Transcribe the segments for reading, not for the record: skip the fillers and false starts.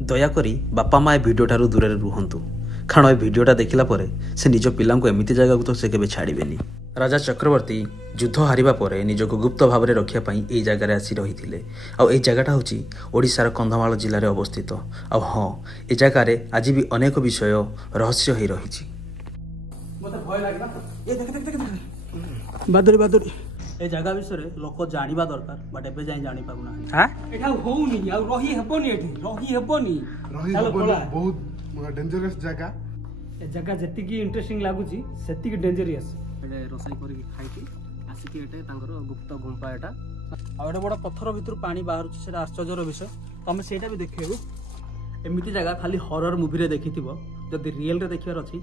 ଦୟାକରି ବାପା ମା ଏ ଭିଡ଼ିଓଠାରୁ ଦୂରରେ ରୁହନ୍ତୁ କାରଣ ଏ ଭିଡ଼ିଓଟା ଦେଖିଲା ପରେ ସେ ନିଜ ପିଲାଙ୍କୁ ଏମିତି ଜାଗାକୁ ତ ସେ କେବେ ଛାଡ଼ିବେନି। ରାଜା ଚକ୍ରବର୍ତ୍ତୀ ଯୁଦ୍ଧ ହାରିବା ପରେ ନିଜକୁ ଗୁପ୍ତ ଭାବରେ ରଖିବା ପାଇଁ ଏହି ଜାଗାରେ ଆସି ରହିଥିଲେ। ଆଉ ଏହି ଜାଗାଟା ହେଉଛି ଓଡ଼ିଶାର କନ୍ଧମାଳ ଜିଲ୍ଲାରେ ଅବସ୍ଥିତ। ଆଉ ହଁ, ଏ ଜାଗାରେ ଆଜି ବି ଅନେକ ବିଷୟ ରହସ୍ୟ ହୋଇ ରହିଛି। ମୋତେ ଭୟ ଲାଗିଲା ବାଦୁଡ଼ି ବାଦୁଡ଼ି ଏ ଜାଗା ବିଷୟରେ ଲୋକ ଜାଣିବା ଦରକାର, ବଟ୍ ଏବେ ଯାଇ ଜାଣି ପାରୁନାହାନ୍ତି। ଏଟା ହଉନି, ଆଉ ରହି ହେବନି, ଏଠି ରହି ହେବନି, ବହୁତ ଡେଞ୍ଜରିୟସ୍ ଜାଗା। ଏ ଜାଗା ଯେତିକି ଇଣ୍ଟରେଷ୍ଟିଂ ଲାଗୁଛି ସେତିକି ଡେଞ୍ଜରିୟସ୍। ଏଠି ରୋଷେଇ କରିକି ଖାଇକି ଆସିକି ଏଠି ତାଙ୍କର ଗୁପ୍ତ ଗୁମ୍ଫା ଏଟା। ଆଉ ଏଟେ ବଡ଼ ପଥର ଭିତରୁ ପାଣି ବାହାରୁଛି, ସେଇଟା ଆଶ୍ଚର୍ଯ୍ୟର ବିଷୟ। ତମେ ସେଇଟା ବି ଦେଖିବାକୁ ଏମିତି ଜାଗା ଖାଲି ହରର ମୁଭିରେ ଦେଖିଥିବ, ଯଦି ରିଏଲରେ ଦେଖିବାର ଅଛି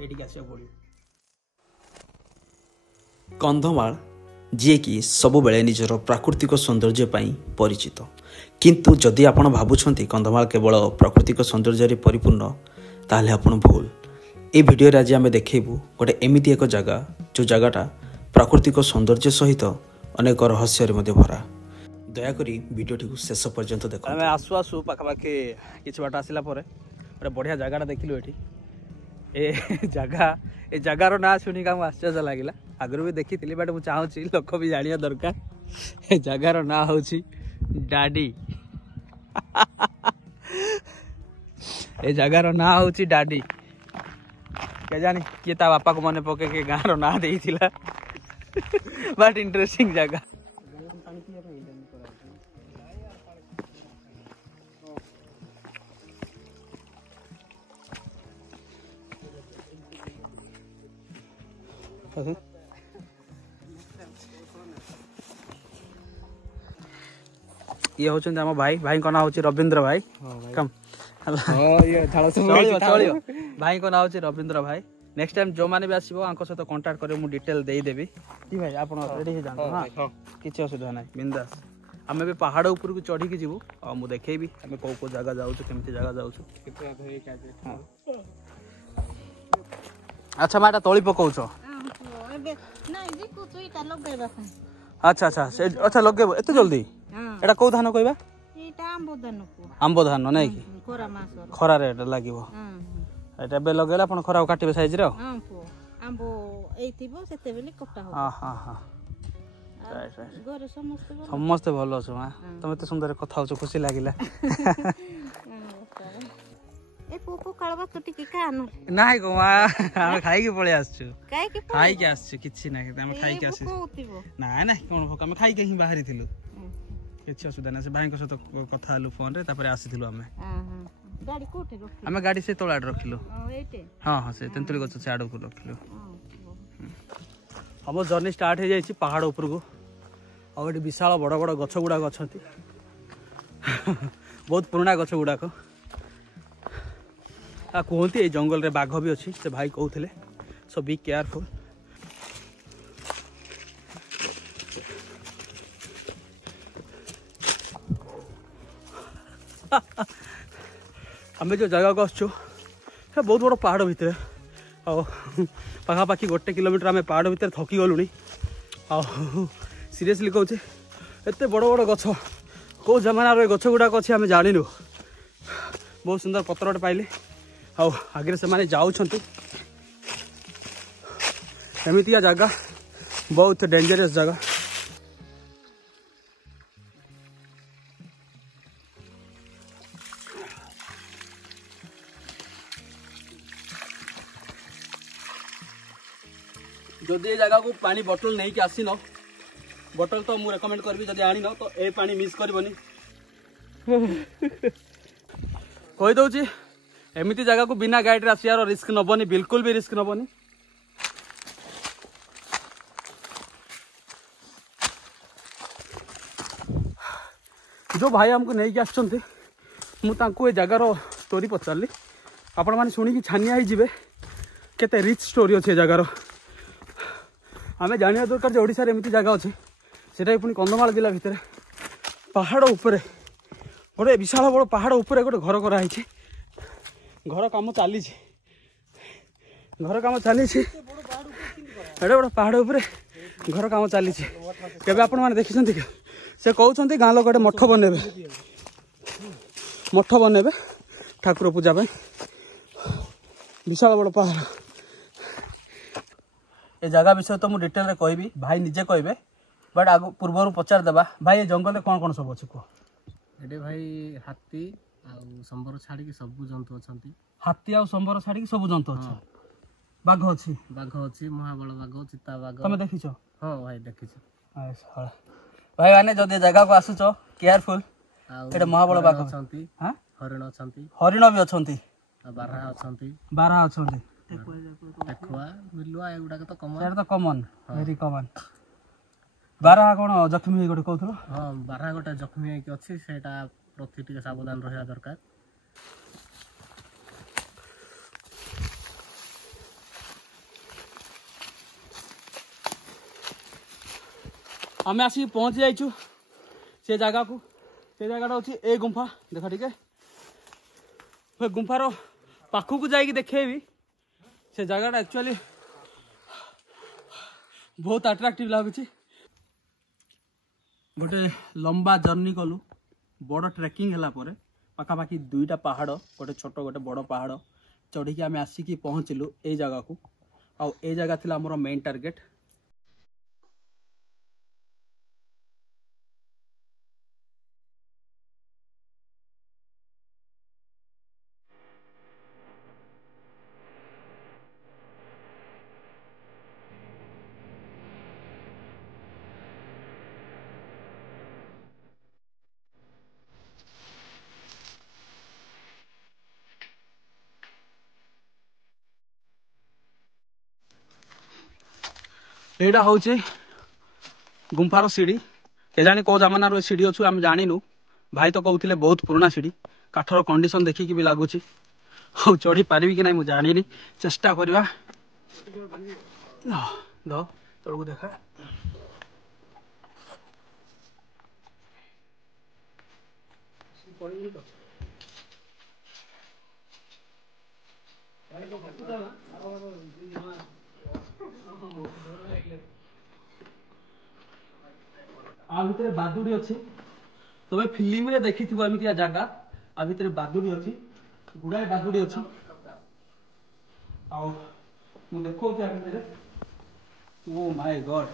ଏଇଠିକି ଆସିବାକୁ ପଡ଼ିବ। କନ୍ଧମାଳ ଯିଏକି ସବୁବେଳେ ନିଜର ପ୍ରାକୃତିକ ସୌନ୍ଦର୍ଯ୍ୟ ପାଇଁ ପରିଚିତ, କିନ୍ତୁ ଯଦି ଆପଣ ଭାବୁଛନ୍ତି କନ୍ଧମାଳ କେବଳ ପ୍ରାକୃତିକ ସୌନ୍ଦର୍ଯ୍ୟରେ ପରିପୂର୍ଣ୍ଣ ତାହେଲେ ଆପଣ ଭୁଲ। এই ভিডিওରେ ଆଜି ଆମେ ଦେଖେଇବୁ ଗୋଟେ ଏମିତି ଏକ ଜାଗା ଯେଉଁ ଜାଗାଟା ପ୍ରାକୃତିକ ସୌନ୍ଦର୍ଯ୍ୟ ସହିତ ଅନେକ ରହସ୍ୟରେ ମଧ୍ୟ ଭରା। ଦୟାକରି ଭିଡ଼ିଓଟିକୁ ଶେଷ ପର୍ଯ୍ୟନ୍ତ ଦେଖ। ଆମେ ଆସୁ ଆସୁ ପାଖାପାଖି କିଛି ବାଟ ଆସିଲା ପରେ ଗୋଟେ ବଢ଼ିଆ ଜାଗାଟା ଦେଖିଲୁ ଏଠି। ଏ ଜାଗାର ନାଁ ଶୁଣିକି ଆମକୁ ଆଶ୍ଚର୍ଯ୍ୟ ଲାଗିଲା। ଆଗରୁ ବି ଦେଖିଥିଲି, ବଟ୍ ମୁଁ ଚାହୁଁଛି ଲୋକ ବି ଜାଣିବା ଦରକାର। ଏ ଜାଗାର ନାଁ ହେଉଛି ଡାଡି। ଏ ଜାଗାର ନାଁ ହେଉଛି ଡାଡି। କେଜାଣି କିଏ ତା ବାପାକୁ ମନେ ପକେଇକି ଗାଁର ନାଁ ଦେଇଥିଲା, ବଟ୍ ଇଣ୍ଟରେଷ୍ଟିଂ ଜାଗା। ये होचंदी आम भाई को ना होची रविंद्र भाई। कम चलियो भाई को ना होची रविंद्र भाई। नेक्स्ट टाइम जो माने भी आसीबो आंको सहित कांटेक्ट करे, मु डिटेल देई देबी। जी भाई आपण रेडी हे जान। हां किछि असुविधा नै, बिंदास। आमे भी पहाड़ ऊपर को चढ़ी के जीवो आ मु देखेबी आमे को को जगह जाउछु, केमती जगह जाउछु। अच्छा माटा तोली पकाउछो। अच्छा अच्छा अच्छा लगेबो एते जल्दी? एटा को धान कहबा? एटा आंबो धान नै कि खरा रे लागिवो। एटा बे लगेला आपण खरा काटिबे साइज रे। आंबो एथिबो सेते बेले कटा हो। हां हां हां घरे समस्त भलो छ। हां तमे त सुंदर कथा होछ, खुशी लागिला। ए पोपो काळबा कटी के कान नाही गो हम खाई के पळे आछछु। खाई के आछछु किछि नाही, हम खाई के आछी। नाही नाही कोन भक हम खाई के ही बाहरी थिलु। किछि असुविधा नाही, से भाई को सहित कथा हलु फोन रे, तापर आसी थिलु हमें। गाड़ी कोठे रखिलु? हमें गाड़ी से तोलाड रखिलु। एटे हां हां से तेंतुली गछ से आडो को रखिलु। हम जर्नी स्टार्ट हो जाइछि पहाड़ ऊपर को। आ एटी विशाल बड़ बड़ गछ गुडा अछंती, बहुत पुराना गछ गुडा को। आ कहती ये जंगल रे बाघ भी अच्छी, से भाई कहते, सो बी केयरफुल। आम जो जगह को आसचु बहुत बड़ पहाड़ भितर, पाखापाखि 1 किलोमीटर आम पहाड़ भितर थकी गलुनी। सीरियसली कहूँ एत बड़ बड़ गछ कौ जमानार गछ गुड़ाक अच्छे आम जानिनु। बहुत सुंदर पत्रटे पाइले, आगे से माने जाउछंती। एमितिया जगह बहुत डेंजरस जगह। जदि ये जगह को पानी बोतल नहीं कि आसीन, बोतल तो मु रेकमेंड करबी, जदि आनी न तो ए पानी मिस करबनी। कहि दउची एमिति जगह को बिना गाइड रे आसियार रिस्क नबनी, बिल्कुल भी रिस्क नबनी। जो भाई हमको नहीं कि आछंती, मु तांको ए जगार स्टोरी पचारली। आपण माने सुनी कि छानिया ही जिवे केते रिच स्टोरी अछि ए जगार। आमे जानिया दरकार जे ओडिसा रे एमिति जगह अछि, सेटा पुनी कंधमाल जिला भितर पहाड़ ऊपर गोटे विशाल बड़ पहाड़ ऊपर गोटे घर करा हिछि। घर काम चली, घर काम चली, एडे बड़ पहाड़ ऊपर घर काम चली। केबे आपण माने देखिसंती? से कहउछंती गाँ लोक गोटे मठ बनेबे, ठाकुर पूजा विशाल बड़ पहाड़ ए जगह विषय तो मुझे डिटेल कहबी भाई निजे कहबे बट आग पूर्व पचार देबा भाई ये जंगल कौन कौन सब अच्छे कह ये भाई हाथी संबर छाड़ी सब जंतु अच्छा हाथी आ संबर छाड़ी सब जंतु अच्छा बाघ अच्छी महाबल बाघ चिता बाघ तुम देखी हाँ भाई देखी भाई मैंने जदि जगह को आसुच केयरफुल ये महाबल बाघ हरिण अच्छा हरिण भी अच्छा बारहा अच्छा बारहा अच्छा टेकुआ बिलुआ एगुड़ा तो कमन तो कमन वेरी कमन बारहा कौन जख्मी गोटे कहूल हाँ बारहा गोटे जख्मी होगी अच्छी से प्रति टे सावधान रहा दरकार आम आसिक पहुँची जाइचु से जगह को से जगह हूँ ए गुंफा देख टे गुंफार पाखक जाइए देखेबी से जगह एक्चुअली बहुत अट्राक्टिव लगुच गोटे लंबा जर्नी कलु बड़ ट्रेकिंग है पाखापाखि दुईटा पहाड़ गोटे छोट गोटे बड़ पहाड़ चढ़ी आम आसिक पहुँचलु ए जगह को आ जगह थी आम मेन टार्गेट एटा हूँ गुंफार सीढ़ी केजाणी कौ जमानार सीढ़ी अच्छु आम जाणीनु भाई तो कहते बहुत पुराना सीढ़ी काठर कंडीशन देखिकी भी लगुच चढ़ी पारि कि ना मुझे जानी चेष्टा करवा तलू देखा आ भितर बादुड़ी अच्छी तुम्हें फिल्म रे देखी एमती जगह आ भितर बादुड़ी अच्छी गुड़ाए बादुड़ी अच्छी देखो ओ माय गॉड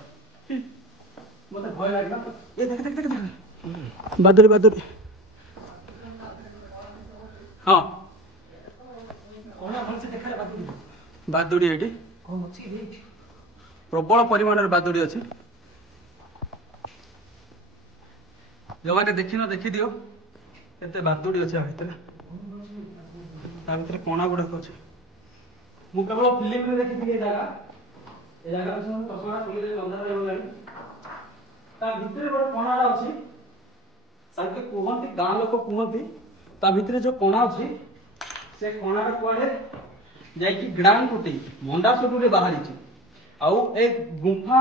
मत भय लागला ए देख देख देख बादुड़ी बादुड़ी हाँ बादुड़ी ये प्रबल परिमाण बादुड़ी अच्छी जो मैंने देखिन देखी दियो केते बादुड़ी अच्छे भितर कणा गुड़ाक अच्छे मु केवल फिल्म में देखी ये जगह चषमा खोली अंधार भितर गोटे कणाटा अच्छी कहते गाँ लोक कहती ता भितर जो कणा अच्छी से कणाटा कुआड़े जाइए ग्रांड कुटी मंडासुर बाहरी आउ ए गुंफा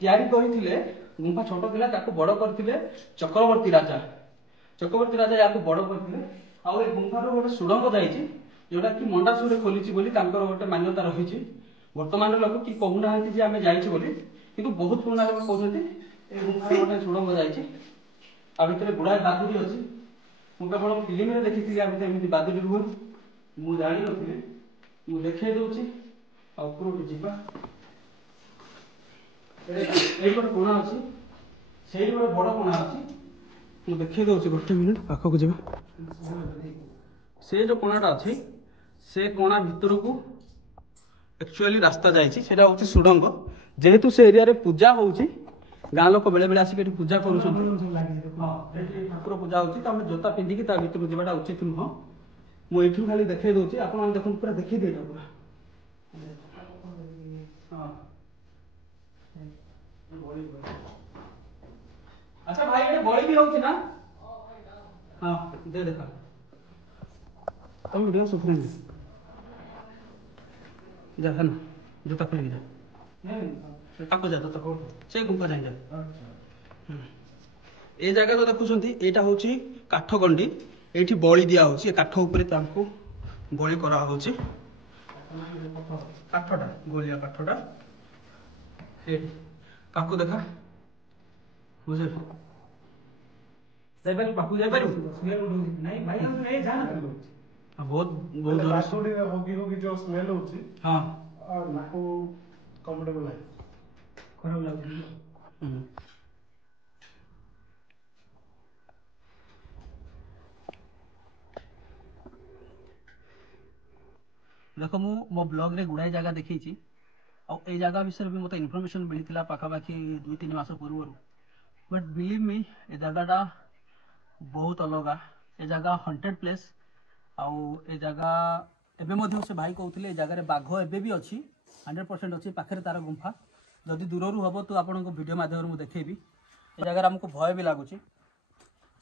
तैयारी करथिले गुंफा छोट थिला ताको बड़ करथिले चक्रवर्ती राजा याको बड़ करथिले आउ ए गुंफा रो गोटे सुडंग जाइछि जोटा कि मंडासुर खोलिछि बोली तांकर गोटे मान्यता रहिछि वर्तमान लोक कि कहूना जे आमे जाइछि बोली किंतु बहुत पुराना लोक कहउछथि ए गुंफा गोटे सुडंग जाइछि आ भितर गुड़ाए बादुड़ी अछि मु केवल फिल्म रे देखिथि आ भितर एमिति बादुड़ी रुह मु जानि नथिले मु देखे दउछि आ ऊपर जिबा ए गोटे कोना अछि सेही गोटे बड़ कोना अछि मु देखे दउछि गोटे मिनिट पाखक जिबा से जो कोनाटा अछि से कोना भितर को एक्चुअली रास्ता जाइछि सेटा होछि सुडंग जेहेतु से एरिया रे पूजा होउछि गाँ लोक बेले बेले आसिक पूजा कर ठाकुर पूजा होती जोता पिंधिकी ता भीतर जावाटा उचित नुह मुझे खाली देखे दूसरी आप देखते पूरा देखी दे पूरा अच्छा भाई ये बड़ी भी होती ना हाँ दे देखा तुम वीडियो सुन जा है ना जोता पहन जा ताको जा तो से गुंफा जाए जा ए जगह तो देखुंती यहाँ हूँ काठगंडी ये बलि दिया हो काठ उपर बलि करा काठटा गोलिया काठटा पाक देखा बुझे ଯାଇପାରିବୁ ବାପୁ ଯାଇପାରିବୁ ନାଇଁ ଭାଇ ନେଇ ଯା ନା ବହୁତ ବହୁତ ଜୋର ଲାଷ୍ଟୁଡି ହଗି ହଗି ଯୋଉ ସ୍ମେଲ ହଉଛି ହଁ ନାକୁ କମ୍ଫର୍ଟେବଲ ନାହିଁ ଖରାପ ଲାଗୁଛି ଦେଖ ମୁଁ ମୋ ବ୍ଲଗରେ ଗୁଡ଼ାଏ ଜାଗା ଦେଖେଇଛି ଆଉ ଏଇ ଜାଗା ବିଷୟରେ ବି ମୋତେ ଇନଫର୍ମେସନ୍ ମିଳିଥିଲା ପାଖାପାଖି 2-3 ମାସ ପୂର୍ବରୁ ବଟ୍ ବିଲିଭ୍ ମି ଏ ଜାଗାଟା ବହୁତ ଅଲଗା ଏ ଜାଗା ହଣ୍ଟେଡ୍ ପ୍ଲେସ୍ ଆଉ ଏ ଜାଗା ଏବେ ମଧ୍ୟ ସେ ଭାଇ କହୁଥିଲେ ଏ ଜାଗାରେ ବାଘ ଏବେ ବି ଅଛି 100% ଅଛି ପାଖରେ ତାର ଗୁମ୍ଫା ଯଦି ଦୂରରୁ ହେବ ତ ଆପଣଙ୍କ ଭିଡ଼ିଓ ମାଧ୍ୟମରେ ମୁଁ ଦେଖେଇବି ଏ ଜାଗାରେ ଆମକୁ ଭୟ ବି ଲାଗୁଛି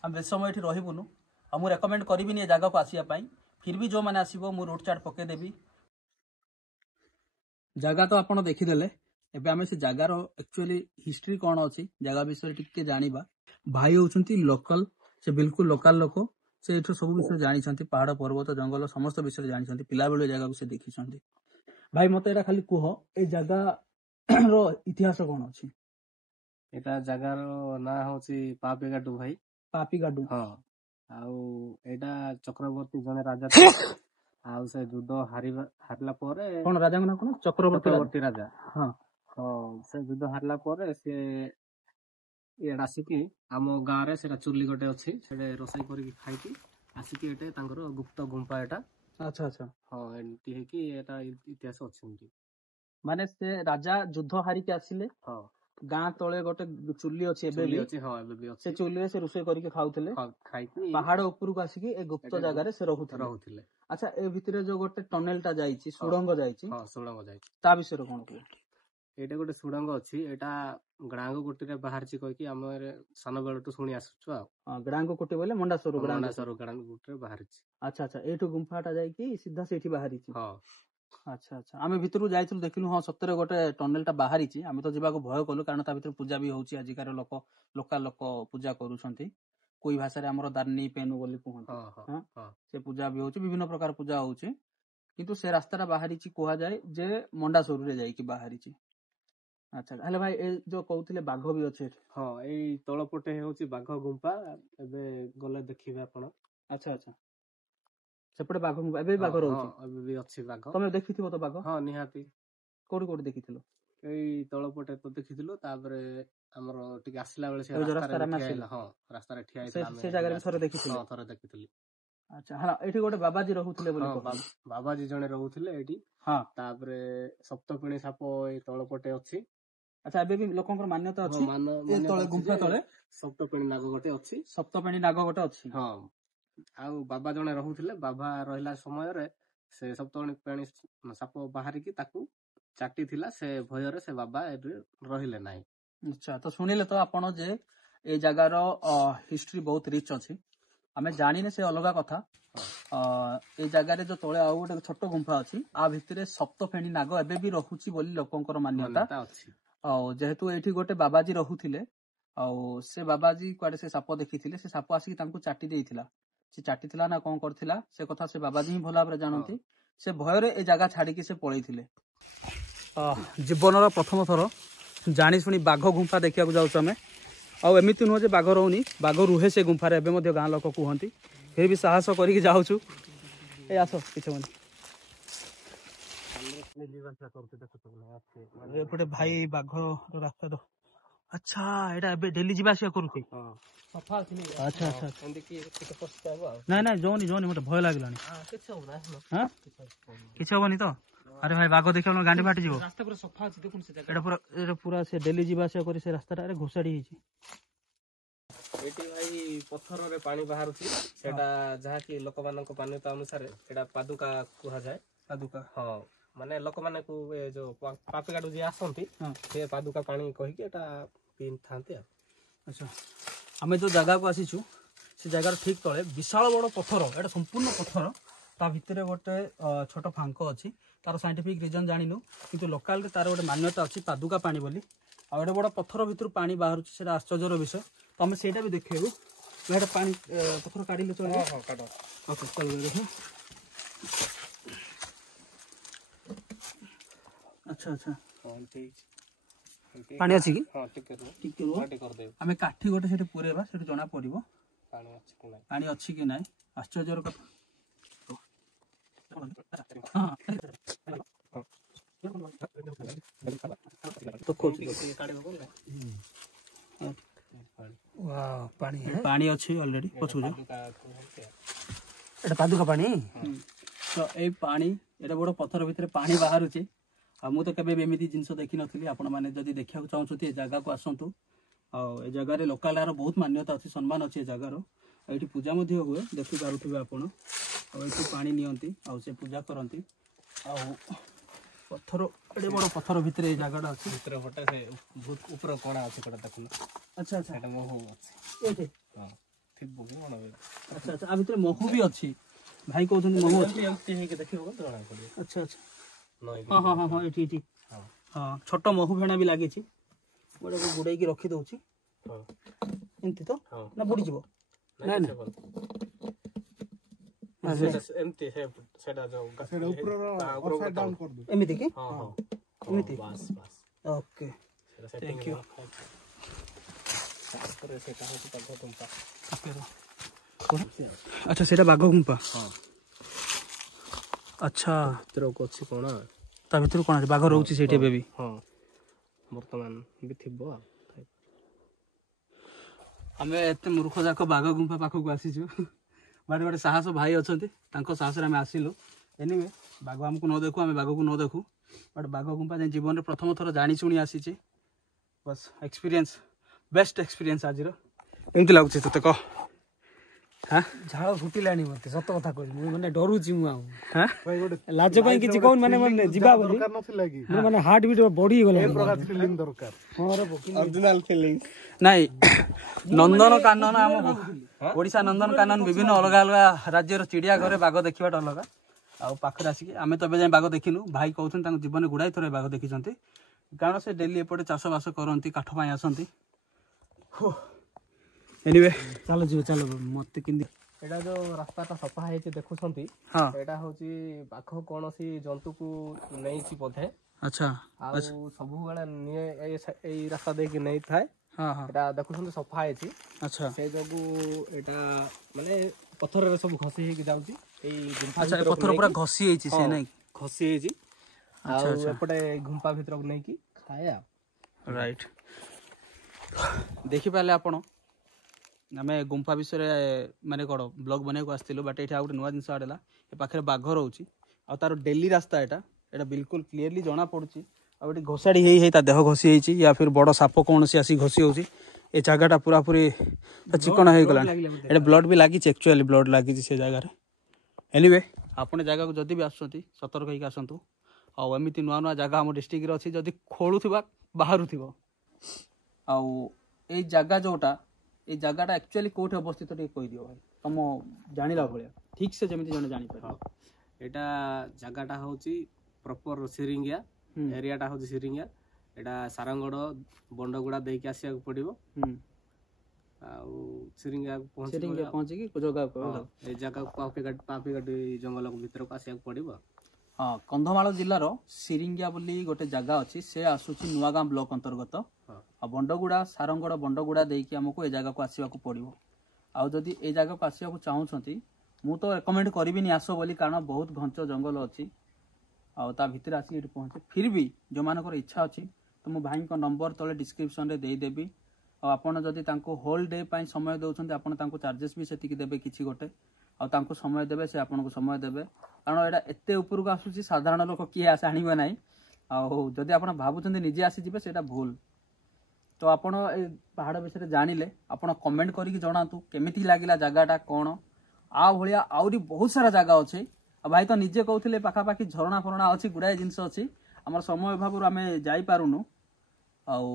ଆମେ ବେଶୀ ସମୟ ଏଠି ରହିବୁନୁ ଆଉ ମୁଁ ରେକମେଣ୍ଡ କରିବିନି ଏ ଜାଗାକୁ ଆସିବା ପାଇଁ ଫିର୍ ବି ଯେଉଁମାନେ ଆସିବ ମୁଁ ରୋଡ୍ ଚାର୍ଟ ପକେଇଦେବି ଜାଗା ତ ଆପଣ ଦେଖିଦେଲେ ଏବେ ଆମେ ସେ ଜାଗାର ଆକ୍ଚୁଆଲି ହିଷ୍ଟ୍ରି କ'ଣ ଅଛି ଜାଗା ବିଷୟରେ ଟିକେ ଜାଣିବା ଭାଇ ହେଉଛନ୍ତି ଲୋକାଲ ସେ ବିଲକୁଲ ଲୋକାଲ ଲୋକ ସେ ଏଠୁ ସବୁ ବିଷୟରେ ଜାଣିଛନ୍ତି ପାହାଡ଼ ପର୍ବତ ଜଙ୍ଗଲ ସମସ୍ତ ବିଷୟରେ ଜାଣିଛନ୍ତି ପିଲାବେଳୁ ଏ ଜାଗାକୁ ସେ ଦେଖିଛନ୍ତି ଭାଇ ମୋତେ ଏଇଟା ଖାଲି କୁହ ଏ ଜାଗାର ଇତିହାସ କ'ଣ ଅଛି ଏଟା ଜାଗାର ନାଁ ହଉଛି ପାପିଗାଡୁ ଭାଇ ପାପିଗାଡୁ ହଁ ଆଉ ଏଇଟା ଚକ୍ରବର୍ତ୍ତୀ ଜଣେ ରାଜା ଥିଲେ ଆଉ ସେ ଯୁଦ୍ଧ ହାରିଲା ପରେ କ'ଣ ରାଜାଙ୍କ ନାଁ କ'ଣ ଚକ୍ରବର୍ତ୍ତୀ ରାଜା ହଁ ହଁ ସେ ଯୁଦ୍ଧ ହାରିଲା ପରେ ସେ ଇଆଡେ ଆସିକି ଆମ ଗାଁରେ ସେଟା ଚୁଲି ଗୋଟେ ଅଛି ସେଟା ରୋଷେଇ କରିକି ଖାଇକି ଆସିକି ଏଟେ ତାଙ୍କର ଗୁପ୍ତ ଗୁମ୍ଫା ଏଟା ଆଚ୍ଛା ଆଚ୍ଛା ହଁ ଏମିତି ହେଇକି ଏଟା ଇତିହାସ ଅଛି ଏମିତି ମାନେ ସେ ରାଜା ଯୁଦ୍ଧ ହାରିକି ଆସିଲେ ହଁ ଗାଁ ତଳେ ଗୋଟେ ଚୁଲି ଅଛି ଏବେ ଚୁଲି ବି ଅଛି ହଁ ଏବେ ବି ସେ ଅଛି ଚୁଲିରେ ସେ ରୋଷେଇ କରିକି ଖାଉଥିଲେ ଖାଇକି ପାହାଡ ଉପରକୁ ଆସିକି ଏ ଗୁପ୍ତ ଏଟା ଜାଗାରେ ସେ ରହୁଥିଲେ ରହୁଥିଲେ ଆଚ୍ଛା ଏ ଭିତରେ ଯୋଉ ଗୋଟେ ଟନେଲ ଟା ଯାଇଛି ସୁଡ଼ଙ୍ଗ ଯାଇଛି ହଁ ସୁଡ଼ଙ୍ଗ ଯାଇଛି ତା ବିଷୟରେ କ'ଣ କୁହ ଏଇଟା ଗୋଟେ ସୁଡ଼ଙ୍ଗ ଅଛି ଏଇଟା ଗ୍ରାଙ୍ଗ ଗୋଟିରେ ବାହାରିଛି କହିକି ଆମେ ସାନ ବେଳଠୁ ଶୁଣି ଆସୁଛୁ ଆଉ ଗ୍ରାଙ୍ଗ କୋଟି ବୋଲେ ମଣ୍ଡାସରୁ ମଣ୍ଡାସର ଗ୍ରାଙ୍ଗ ଗୋଟିରେ ବାହାରିଛି ଆଚ୍ଛା ଆଚ୍ଛା ଏଇଠୁ ଗୁମ୍ଫାଟା ଯାଇକି ସିଧା ସେଇଠି ବାହାରିଛି ହଁ ଆଚ୍ଛା ଆଚ୍ଛା ଆମେ ଭିତରକୁ ଯାଇଥିଲୁ ଦେଖିଲୁ ହଁ ସତରେ ଗୋଟେ ଟନେଲଟା ବାହାରିଛି ଆମେ ତ ଯିବାକୁ ଭୟ କଲୁ କାରଣ ତା ଭିତରେ ପୂଜା ବି ହଉଛି ଆଜିକାର ଲୋକାଲ ଲୋକ ପୂଜା କରୁଛନ୍ତି କୋଇ ଭାଷାରେ ଆମର ଦାର୍ନି ପେନୁ ବୋଲି କୁହନ୍ତି ସେ ପୂଜା ବି ହଉଛି ବିଭିନ୍ନ ପ୍ରକାର ପୂଜା ହଉଛି କିନ୍ତୁ ସେ ରାସ୍ତାଟା ବାହାରିଛି କୁହାଯାଏ ଯେ ମଣ୍ଡାସରୁରେ ଯାଇକି ବାହାରିଛି ଆଚ୍ଛା ହେଲେ ଭାଇ ଏ ଯୋଉ କହୁଥିଲେ ବାଘ ବି ଅଛି ଏଠି ହଁ ଏଇ ତଳ ପଟେ ହେଉଛି ବାଘ ଗୁମ୍ଫା ଏବେ ଗଲେ ଦେଖିବେ ଆପଣ ଆଚ୍ଛା ଆଚ୍ଛା ସେପଟେ ବାଘ ଗୁମ୍ଫା ଏବେ ବି ବାଘ ରହୁଛି ଏବେ ବି ଅଛି ବାଘ ତମେ ଦେଖିଥିବ ତ ବାଘ ହଁ ନିହାତି କୋଉଠି କୋଉଠି ଦେଖିଥିଲ ଏଇ ତଳ ପଟେ ତ ଦେଖିଥିଲୁ ତାପରେ ଆମର ଟିକେ ଆସିଲା ବେଳେ ସେ ରାସ୍ତାରେ ଆମେ ଆସିଲୁ ହଁ ରାସ୍ତାରେ ଠିଆ ହେଇଥିଲା ସେ ଜାଗାରେ ବି ଥରେ ଦେଖିଥିଲି ଥରେ ଦେଖିଥିଲି ଆଚ୍ଛା ହଁ ଏଠି ଗୋଟେ ବାବାଜୀ ରହୁଥିଲେ ବୋଲି ବାବାଜୀ ଜଣେ ରହୁଥିଲେ ଏଇଠି ହଁ ତାପରେ ସପ୍ତପେଣି ସାପ ଏଇ ତଳ ପଟେ ଅଛି ଆଚ୍ଛା ଏବେ ବି ଲୋକଙ୍କର ମାନ୍ୟତା ଅଛି ତଳେ ଗୁମ୍ଫା ତଳେ ସପ୍ତପେଣି ନାଗ ଗୋଟେ ଅଛି ସପ୍ତପେଣି ନାଗ ଗୋଟେ ଅଛି ହଁ ଆଉ ବାବା ଜଣେ ରହୁଥିଲେ ବାବା ରହିଲା ସମୟରେ ସେ ସପ୍ତପେଣି ସାପ ବାହାରିକି ତାକୁ ଚାଟିଥିଲା ସେ ଭୟରେ ସେ ବାବା ଏବେ ରହିଲେ ନାହିଁ ଆଚ୍ଛା ତ ଶୁଣିଲେ ତ ଆପଣ ଯେ ଏ ଜାଗାର ହିଷ୍ଟ୍ରି ବହୁତ ରିଚ୍ ଅଛି ଆମେ ଜାଣିନେ ସେ ଅଲଗା କଥା ଏ ଜାଗାରେ ଯୋଉ ତଳେ ଆଉ ଗୋଟେ ଛୋଟ ଗୁମ୍ଫା ଅଛି ଆ ଭିତରେ ସପ୍ତପେଣି ନାଗ ଏବେ ବି ରହୁଛି ବୋଲି ଲୋକଙ୍କର ମାନ୍ୟତା ଅଛି ଆଉ ଯେହେତୁ ଏଇଠି ଗୋଟେ ବାବାଜୀ ରହୁଥିଲେ ଆଉ ସେ ବାବାଜୀ କୁଆଡେ ସେ ସାପ ଦେଖିଥିଲେ ସେ ସାପ ଆସିକି ତାଙ୍କୁ ଚାଟି ଦେଇଥିଲା ସେ ଚାଟିଥିଲା ନା କ'ଣ କରିଥିଲା ସେ କଥା ସେ ବାବାଜୀ ହିଁ ଭଲ ଭାବରେ ଜାଣନ୍ତି ସେ ଭୟରେ ଏ ଜାଗା ଛାଡିକି ସେ ପଳେଇଥିଲେ ଜୀବନର ପ୍ରଥମ ଥର ଜାଣି ଶୁଣି ବାଘ ଗୁମ୍ଫା ଦେଖିବାକୁ ଯାଉଛୁ ଆମେ ଆଉ ଏମିତି ନୁହଁ ଯେ ବାଘ ରହୁନି ବାଘ ରୁହେ ସେ ଗୁମ୍ଫାରେ ଏବେ ମଧ୍ୟ ଗାଁ ଲୋକ କୁହନ୍ତି ଫିର ବି ସାହସ କରିକି ଯାଉଛୁ ଏ ଆସ କିଛି ମାନେ ଏପଟେ ଭାଇ ବାଘ ରାସ୍ତା ଆଚ୍ଛା ଏଇଟା ଏବେ ଡେଲି ଯିବା ଆସିବା କରୁଛି ଆଚ୍ଛା ଆଚ୍ଛା ନାଇଁ ନାଇଁ ଯୋଉନି ମତେ ଭୟ ଲାଗିଲାଣି କିଛି ହବନି ତ ଆରେ ଭାଇ ବାଘ ଦେଖିବା ଗାଣ୍ଡି ଫାଟିଯିବ ଏଇଟା ପୁରା ସେ ଡେଲି ଯିବା ଆସିବା କରି ସେ ରାସ୍ତାଟା ଘୋଷାଡି ହେଇଛି ଏଠି ଭାଇ ପଥରରେ ପାଣି ବାହାରୁଛି ସେଟା ଯାହାକି ଲୋକମାନଙ୍କ ମାନ୍ୟତା ଅନୁସାରେ ସେଟା ପାଦୁକା କୁହାଯାଏ ପାଦୁକା ହଁ ମାନେ ଲୋକମାନଙ୍କୁ ଏ ଯୋଉ ପାପିଗାଡୁ ଯିଏ ଆସନ୍ତି ସେ ପାଦୁକା ପାଣି କହିକି ଏଟା ପିଇଥାନ୍ତି ଆଉ ଆଚ୍ଛା ଆମେ ଯୋଉ ଜାଗାକୁ ଆସିଛୁ ସେ ଜାଗାର ଠିକ୍ ତଳେ ବିଶାଳ ବଡ଼ ପଥର ଏଇଟା ସମ୍ପୂର୍ଣ୍ଣ ପଥର ତା ଭିତରେ ଗୋଟେ ଛୋଟ ଫାଙ୍କ ଅଛି ତାର ସାଇଣ୍ଟିଫିକ୍ ରିଜନ୍ ଜାଣିନୁ କିନ୍ତୁ ଲୋକାଲରେ ତାର ଗୋଟେ ମାନ୍ୟତା ଅଛି ପାଦୁକା ପାଣି ବୋଲି ଆଉ ଏଟେ ବଡ଼ ପଥର ଭିତରୁ ପାଣି ବାହାରୁଛି ସେଇଟା ଆଶ୍ଚର୍ଯ୍ୟର ବିଷୟ ତ ଆମେ ସେଇଟା ବି ଦେଖେଇବୁ ଏଇଟା ପାଣି ପଥର କାଢ଼ିଲେ ଚଳିବ ଓକେ ଚଳିବ ଦେଖ ଆଚ୍ଛା ଆଚ୍ଛା ପାଣି ଅଛି କି ଟିକେ ରୁହ ଆମେ କାଠି ଗୋଟେ ସେଠି ପୁରେଇବା ସେଠି ଜଣା ପଡ଼ିବ पानी अच्छी कि ना आश्चर्य कथा पानी अच्छी ऑलरेडी पछुज एटा पादुका पानी तो ए पानी एटा बड़ पत्थर भितर पानी बाहर छे आ मु तो केबे एमिति जिंस देखि नथली आपण माने जदी देखिया चाहछथि ए जगह को आसंतु आ ए जगह रे लोकल आर बहुत मान्यता अछि सम्मान अछि ए जगह रो एठी पूजा मध्ये हुए देखि पारुथिबे आपण आ एठी पानी नियंती आ से पूजा करंती आ पत्थर एडे बड़ पत्थर भितर ए जगहटा अछि भितर फटे से बहुत ऊपर कोणा अछि कोडा देखुन अच्छा अच्छा एटा महू अछि एठे हां ठीक बोगे कोन अच्छा अच्छा आ भितर महू भी अछि भाई कहउछन महू अछि एमती हे के देखियो जणा पड़े अच्छा अच्छा नय हां हां हां हां एठी एठी हां हां छोटो महू भेणा भी लागि छि बडे को गुडै की रखि दउछि हां एंती तो हां ना बुडी जिवो नहीं नहीं एमती है सेटा जो सेटा ऊपर साइड डाउन कर दो एमिति की हां हां एमिति बस बस ओके सेटा सेटिंग Thank you. करे सेटा हो तो तुमका अच्छा सेटा बाघ गुंपा हां अच्छा भितर को अछि कोना ता भितर कोन बाघ रहउछि सेठी बेबी हां वर्तमान भी थिबो हमें एते मूर्ख जाक बाघ गुंफा पाखक आसीछु बारे बारे साहस भाई अछंती तांको साहस रे हम आसिलु एनीवे बाघ हमको न देखु हमें बाघ को न देखु बट बाघ गुंफा जे जीवन रे प्रथम थर जानी सुनी आसीछि बस एक्सपीरियंस बेस्ट एक्सपीरियंस आजिरो केमति लागुछि तते को हां झाळ फुटिलानी मते सत कथा कहि मु माने डरुची मु आउ हां भाई गोटे लाज पई किछि कोन माने माने जिबा बोली दरकार नथिला कि मु माने हार्ट बीट बढी गेला ए प्रकार फीलिंग दरकार हां रे बकिन ओरिजिनल फीलिंग नाही नंदन कानन हम ओडिशा नंदन कानन विभिन्न अलग अलग राज्यर चिड़िया घरे बाघ देखिबाट अलग आ पाखरे आसिक आमे तबे जाय बाघ देखिनु भाई कहउछन तांग जीवन रे गुडाई थरे बाघ देखिसंती कारण से डेली एपटे चाष बास करंती काठ पाई आसंती एनीवे चलो मते किंदी एटा जो रास्ताटा सफा हेछि देखुछंती हां एटा होछि पाखो कोनोसी जंतु को नैछि बोधे अच्छा आ सबु बेला निये ए रास्ता दे के नै थाए हां हां एटा देखुछंती सफा हेछि अच्छा से जगु एटा माने पत्थर रे सब घसी हे के जाउची ए गुंफा अच्छा ए पत्थर पूरा घसी हेछि से नै घसी हेछि आ अच्छा एपटे गुंफा भीतर नै की खाया राइट देखि पाले आपण आमे गुंफा विषय माने कड़ो ब्लॉग बने को आस्तिलो बट एठा गोटे नुवा जिंस आडला ए पाखरे बाघ रहउची आ तार डेली रास्ता एटा बिल्कुल क्लियरली जाना पड़ुची आ एटी घोसाड़ी हेई ता देह घसी हेची या फिर बड़ साप कोनसी आसी घसी होची ए जगहटा पूरा पूरी चिकन हे गला एटा ब्लड भी लागी एक्चुअली ब्लड लागी से जगह रे एनीवे आपण जगह को जदी भी आसुती सतर्क होई आसंतु आ एमिति नुवा नुवा जगह हम डिस्ट्रिक्ट रे अछि जदी खोलुथिबा बाहरुथिबो आ ए जगह जोटा ए जगहटा एक्चुअली कोठे अवस्थित टे कहि दियो भाई तुम जानिला भलिया ठीक से जेमिति जने जानि पार एटा जगहटा होची प्रॉपर सिरिंगिया एरियाटा होची सिरिंगिया एटा सारंगड बंडगुडा देई के आसिया पड़िबो आ सिरिंगिया पहुंची की जगह को ए जगह पापीगड जंगल भीतर को आसिया पड़िबो हाँ कंधमाल जिल्लार सिरिंगिया बोली गोटे जगह अच्छी से आसूची नुआगाँ ब्लॉक अंतर्गत आ बंडगुड़ा सारंगड़ बंडगुड़ा देकी हमको ए जगह को आसवाक पड़ो आउ जदि ए जगह को आसवाक चाहूँगी मु तो रेकमेंड करिबिनी आसो बोली कारण बहुत घंच जंगल अच्छी आउ ता भितर आसिक पहुँचे फिर भी जो मानकर इच्छा अच्छी तो मो भाई नंबर तले डिस्क्रिप्शन रे देदेवी आपड़ जदि होल डे समय दौरान आपड़ चार्जेस भी सेतिकी देबे किछि गोटे आउ समय देवे से आपको समय देवे कारण एटा एते ऊपर को आसुची साधारण लोक किए आसे आनिबे नाही आउ जदि आपण भाबुचंदी निजे आसी जिबे सेटा भूल तो आपण ए पहाड़ विषय जानिले आपण कमेंट करिक जणातु केमिति लागिला जगहटा कोन आ भलिया आउरी बहुत सारा जगह अछि आ भाई तो निजे कहउथिले पाखा पाखी झरणा फरणा अछि गुडाय जिंस अछि हमर समय अभाव आमे जाई पारुनु आउ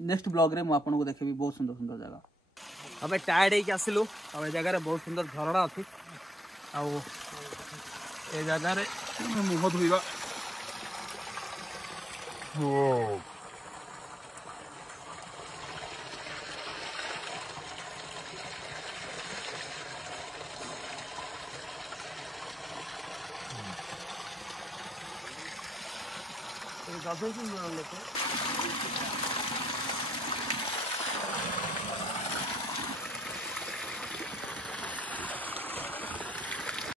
नेक्स्ट ब्लॉग रे मु आपण को देखेबी बहुत सुंदर सुंदर जगह हमें टायर्ड है आसिलु आ जगह बहुत सुंदर झरणा अच्छी ए जगह मुह धोइबा